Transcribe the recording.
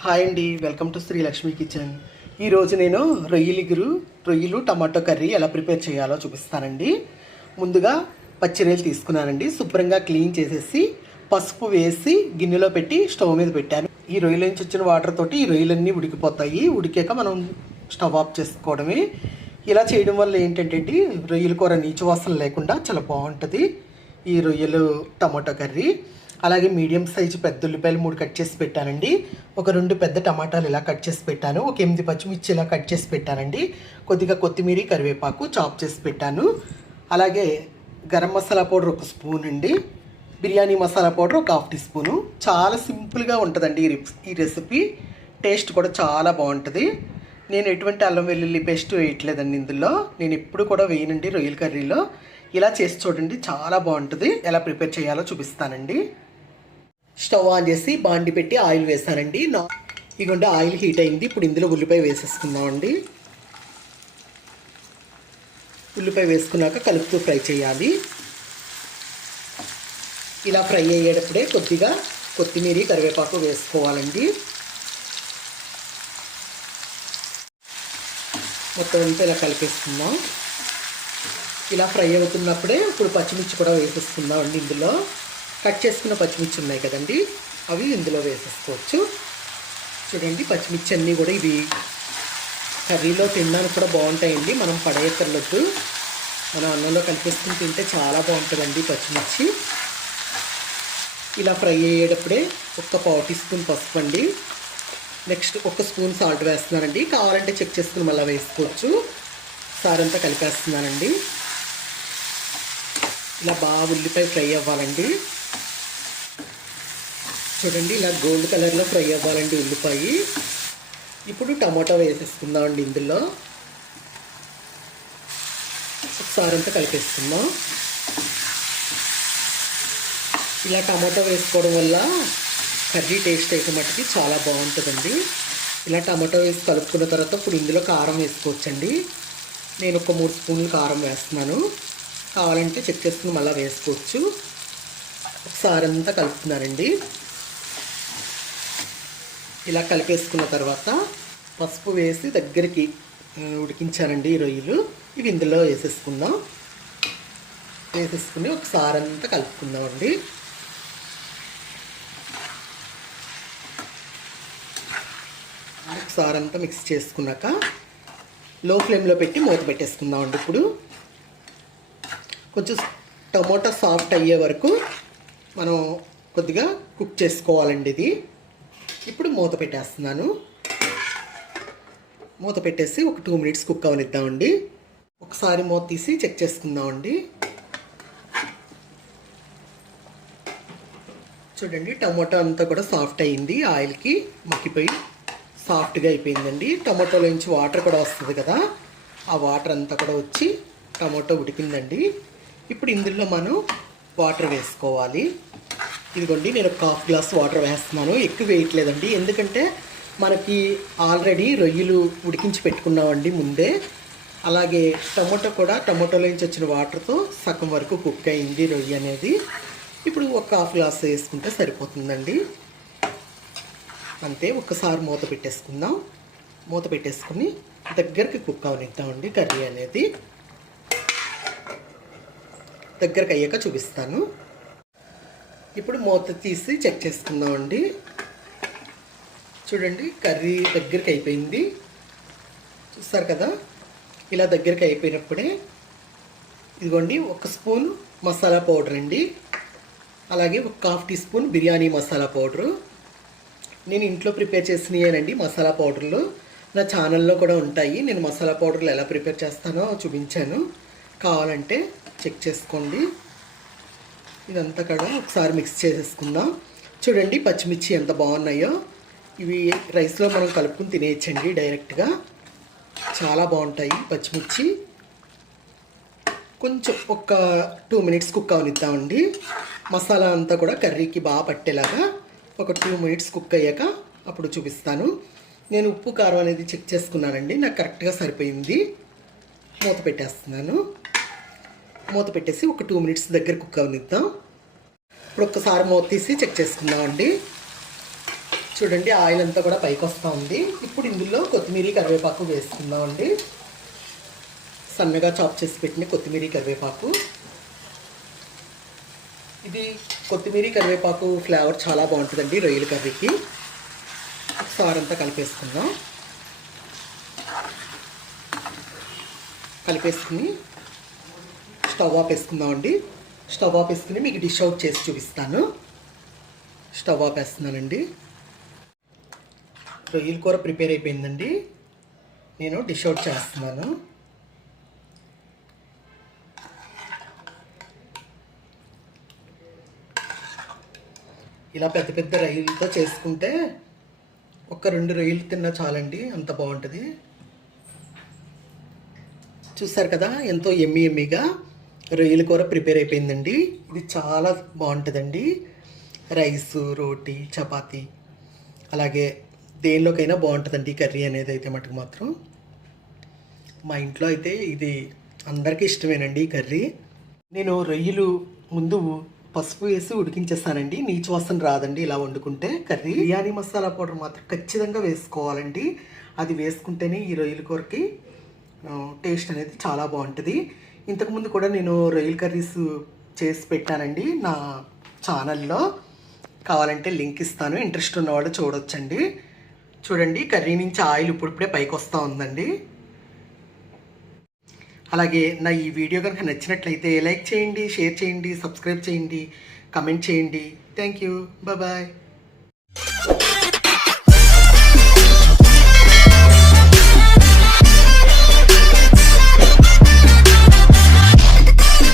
Hi అండి welcome to Srilakshmi kitchen. ఈరోజు నేను రొయ్యలిగురు రొయ్యలు టమాటో కర్రీ ఎలా ప్రిపేర్ చేయాలో చూపిస్తానండి. ముందుగా పచ్చిరొయ్యలు తీసుకున్నానండి. శుభ్రంగా క్లీన్ చేసేసి పసుపు వేసి గిన్నెలో పెట్టి స్టవ్ మీద పెట్టాను. ఈ రొయ్యల నుంచి వచ్చిన వాటర్ తోటి ఈ రొయ్యలన్నీ ఉడికిపోతాయి. ఉడికాక మనం స్టవ్ ఆఫ్ చేసుకోవడమే. ఇలా చేయడం వల్ల ఏంటంటే రొయ్యల కూర నీచు వాసన లేకుండా చాలా బాగుంటుంది. ఈ రొయ్యలు టమాటో కర్రీ. అలాగే మీడియం సైజు పెద్ద ఉల్లిపాయలు మూడు కట్ చేసి పెట్టానండి. ఒక రెండు పెద్ద టమాటాలు ఇలా కట్ చేసి పెట్టాను. ఒక ఎనిమిది పచ్చిమిర్చి ఇలా కట్ చేసి పెట్టానండి. కొద్దిగా కొత్తిమీర కరివేపాకు చాప్ చేసి పెట్టాను. అలాగే గరం మసాలా పౌడర్ ఒక స్పూన్ అండి. బిర్యానీ మసాలా పౌడర్ ఒక హాఫ్ టీ స్పూను. చాలా సింపుల్గా ఉంటుందండి ఈ ఈ రెసిపీ. టేస్ట్ కూడా చాలా బాగుంటుంది. నేను ఎటువంటి అల్లం వెల్లుల్లి పేస్ట్ వేయట్లేదండి ఇందులో. నేను ఎప్పుడు కూడా వేయనండి రొయ్యల కర్రీలో. ఇలా చేసి చూడండి చాలా బాగుంటుంది. ఎలా ప్రిపేర్ చేయాలో చూపిస్తానండి. స్టవ్ ఆన్ చేసి బాండి పెట్టి ఆయిల్ వేసానండి. నా ఇదిగోండి ఆయిల్ హీట్ అయింది. ఇప్పుడు ఇందులో ఉల్లిపాయ వేసేసుకుందామండి. ఉల్లిపాయ వేసుకున్నాక కలుపుతూ ఫ్రై చేయాలి. ఇలా ఫ్రై అయ్యేటప్పుడే కొద్దిగా కొత్తిమీర కరివేపాకు వేసుకోవాలండి. మొత్తం అంతా ఇలా కలిపేసుకుందాం. ఇలా ఫ్రై అవుతున్నప్పుడే ఇప్పుడు పచ్చిమిర్చి కూడా వేసేసుకుందాం అండి ఇందులో. కట్ చేసుకున్న పచ్చిమిర్చి ఉన్నాయి కదండి. అవి ఇందులో వేసేసుకోవచ్చు. చూడండి పచ్చిమిర్చి అన్నీ కూడా ఇవి కర్రీలో తినడానికి కూడా బాగుంటాయండి. మనం పడేయక్కర్లేదు మనం అన్నంలో కలిపేసుకుని తింటే చాలా బాగుంటుందండి పచ్చిమిర్చి. ఇలా ఫ్రై అయ్యేటప్పుడే ఒక్క పావు టీ స్పూన్ పసుపు అండి. నెక్స్ట్ ఒక స్పూన్ సాల్ట్ వేస్తున్నానండి. కావాలంటే చెక్ చేసుకుని మళ్ళీ వేసుకోవచ్చు. సార్ అంతా కలిపేస్తున్నానండి. ఇలా బాగా ఉల్లిపాయ ఫ్రై అవ్వాలండి. చూడండి ఇలా గోల్డ్ కలర్లో ఫ్రై అవ్వాలండి ఉల్లిపాయ. ఇప్పుడు టమాటా వేసేసుకుందాం అండి ఇందులో. ఒకసారి అంతా కలిపేసుకుందాం. ఇలా టమాటా వేసుకోవడం వల్ల కర్రీ టేస్ట్ అయితే మట్టుకి చాలా బాగుంటుందండి. ఇలా టమాటా వేసి కలుపుకున్న తర్వాత ఇప్పుడు ఇందులో కారం వేసుకోవచ్చండి. నేను ఒక మూడు స్పూన్లు కారం వేస్తున్నాను. కావాలంటే చెక్ చేసుకుని మళ్ళీ వేసుకోవచ్చు. ఒకసారి అంతా కలుపుతున్నానండి. ఇలా కలిపేసుకున్న తర్వాత పసుపు వేసి దగ్గరికి ఉడికించానండి ఈ రొయ్యలు. ఇవి ఇందులో వేసేసుకుందాం. వేసేసుకుని ఒకసారి అంతా కలుపుకుందామండి. ఒకసారి అంతా మిక్స్ చేసుకున్నాక లో ఫ్లేమ్లో పెట్టి మూత పెట్టేసుకుందామండి ఇప్పుడు. కొంచెం టమోటా సాఫ్ట్ అయ్యే వరకు మనం కొద్దిగా కుక్ చేసుకోవాలండి ఇది. ఇప్పుడు మూత పెట్టేస్తున్నాను. మూత పెట్టేసి ఒక టూ మినిట్స్ కుక్ అవనిద్దామండి. ఒకసారి మూత తీసి చెక్ చేసుకుందామండి. చూడండి టమాటో అంతా కూడా సాఫ్ట్ అయింది. ఆయిల్కి మక్కిపోయి సాఫ్ట్గా అయిపోయిందండి. టమాటోలో నుంచి వాటర్ కూడా వస్తుంది కదా ఆ వాటర్ అంతా కూడా వచ్చి టమాటో ఉడికిందండి. ఇప్పుడు ఇందులో మనం వాటర్ వేసుకోవాలి. ఇదిగోండి నేను ఒక హాఫ్ గ్లాస్ వాటర్ వేస్తున్నాను. ఎక్కువ వేయట్లేదండి. ఎందుకంటే మనకి ఆల్రెడీ రొయ్యలు ఉడికించి పెట్టుకున్నామండి ముందే. అలాగే టమోటో కూడా టమోటోలో నుంచి వచ్చిన వాటర్తో సగం వరకు కుక్ అయింది రొయ్య అనేది. ఇప్పుడు ఒక హాఫ్ గ్లాస్ వేసుకుంటే సరిపోతుందండి. అంతే ఒక్కసారి మూత పెట్టేసుకుందాం. మూత పెట్టేసుకుని దగ్గరికి కుక్ అవనిద్దామండి కర్రీ అనేది. దగ్గరకు అయ్యాక చూపిస్తాను. ఇప్పుడు మూత తీసి చెక్ చేసుకుందామండి. చూడండి కర్రీ దగ్గరికి అయిపోయింది. చూస్తారు కదా? ఇలా దగ్గరికి అయిపోయినప్పుడే ఇదిగోండి ఒక స్పూన్ మసాలా పౌడర్ అండి. అలాగే ఒక half teaspoon biryani masala powder. నేను ఇంట్లో ప్రిపేర్ చేసినవేనండి మసాలా పౌడర్లు. నా ఛానల్లో కూడా ఉంటాయి. నేను మసాలా పౌడర్లు ఎలా ప్రిపేర్ చేస్తానో చూపించాను. కావాలంటే చెక్ చేసుకోండి. ఇదంతా కూడా ఒకసారి మిక్స్ చేసేసుకుందాం. చూడండి పచ్చిమిర్చి ఎంత బాగున్నాయో. ఇవి రైస్లో మనం కలుపుకుని తినేయచ్చండి డైరెక్ట్గా చాలా బాగుంటాయి పచ్చిమిర్చి. కొంచెం ఒక టూ మినిట్స్ కుక్ అవనిద్దామండి. మసాలా అంతా కూడా కర్రీకి బాగా పట్టేలాగా ఒక టూ మినిట్స్ కుక్ అయ్యాక అప్పుడు చూపిస్తాను. నేను ఉప్పు కారం అనేది చెక్ చేసుకున్నానండి. నాకు కరెక్ట్గా సరిపోయింది. మూత పెట్టేస్తున్నాను. మూత పెట్టేసి ఒక టూ మినిట్స్ దగ్గర కుక్ అవనిద్దాం. ఇప్పుడు ఒక్కసారి మూత తీసి చెక్ చేసుకుందామండి చూడండి ఆయిల్ అంతా కూడా పైకి వస్తూ ఉంది. ఇప్పుడు ఇందులో కొత్తిమీర కరివేపాకు వేసుకుందామండి సన్నగా చాప్ చేసి పెట్టిన కొత్తిమీర కరివేపాకు. ఇది కొత్తిమీర కరివేపాకు ఫ్లేవర్ చాలా బాగుంటుందండి రొయ్యల కర్రీకి. ఒకసారి అంతా కలిపేసుకుందాం. కలిపేసుకుని స్టవ్ ఆఫ్ స్టవ్ ఆఫ్ వేసుకుని మీకు డిష్ అవుట్ చేసి చూపిస్తాను. స్టవ్ ఆఫ్ వేస్తున్నానండి రొయ్యల కూర ప్రిపేర్ అయిపోయిందండి. నేను డిష్ అవుట్ చేస్తున్నాను. ఇలా పెద్ద పెద్ద రొయ్యలతో చేసుకుంటే ఒక రెండు రొయ్యలు తిన్నా చాలండి అంత బాగుంటుంది. చూసారు కదా ఎంతో ఎమ్మి ఎమ్మిగా. రొయ్యల కూర ప్రిపేర్ అయిపోయిందండి. ఇది చాలా బాగుంటుందండి. రైస్ రోటీ చపాతీ అలాగే దేనిలోకైనా బాగుంటుందండి ఈ కర్రీ అనేది అయితే మటుకు మాత్రం. మా ఇంట్లో అయితే ఇది అందరికీ ఇష్టమేనండి ఈ కర్రీ. నేను రొయ్యలు ముందు పసుపు వేసి ఉడికించేస్తానండి. నీచు వాసన రాదండి ఇలా వండుకుంటే కర్రీ. బిర్యానీ మసాలా పౌడర్ మాత్రం ఖచ్చితంగా వేసుకోవాలండి. అది వేసుకుంటేనే ఈ రొయ్యల కూరకి టేస్ట్ అనేది చాలా బాగుంటుంది. ఇంతకుముందు కూడా నేను రొయ్యల కర్రీస్ చేసి పెట్టానండి నా ఛానల్లో. కావాలంటే లింక్ ఇస్తాను. ఇంట్రెస్ట్ ఉన్నవాడు చూడొచ్చండి. చూడండి కర్రీ నుంచి ఆయిల్ ఇప్పుడిప్పుడే పైకి వస్తూ ఉందండి. అలాగే నా ఈ వీడియో కనుక నచ్చినట్లయితే లైక్ చేయండి షేర్ చేయండి సబ్స్క్రైబ్ చేయండి కమెంట్ చేయండి. Thank you. బాయ్.